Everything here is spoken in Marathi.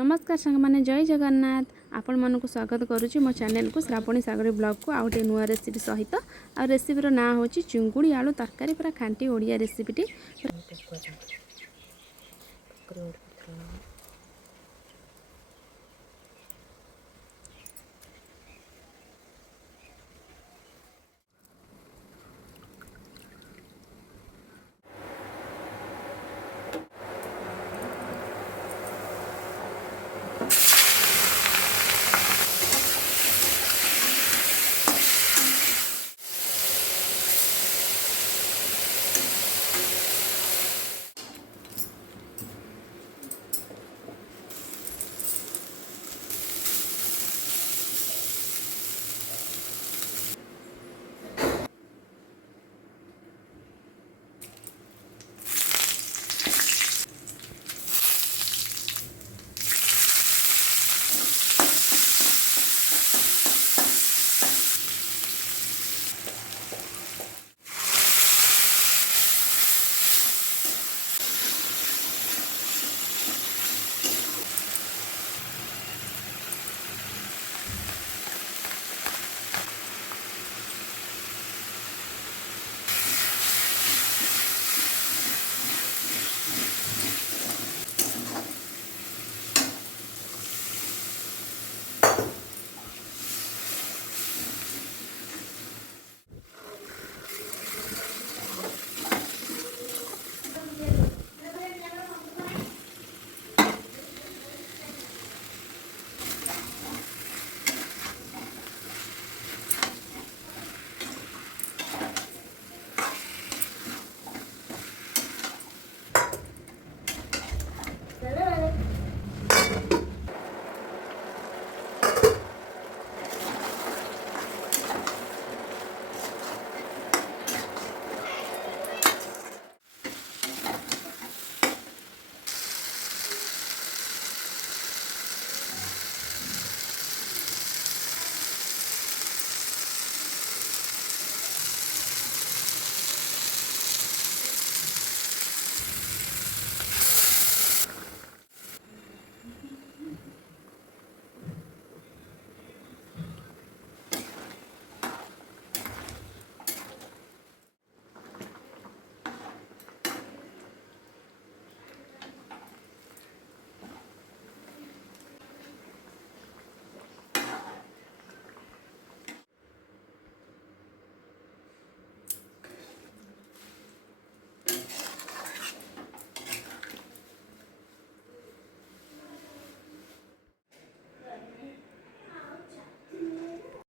नमस्कार सांग मैंने जय जगन्नाथ आपण मानक स्वागत करुच्ची मो चैनल को श्रावणी सागरी ब्लॉग को आउ गोटे नुआ रेसिपी सहित आ रेसिपीर ना हूँ चिंगुड़ी आलू तरकारी पूरा खांटी ओडिया रेसिपीटी।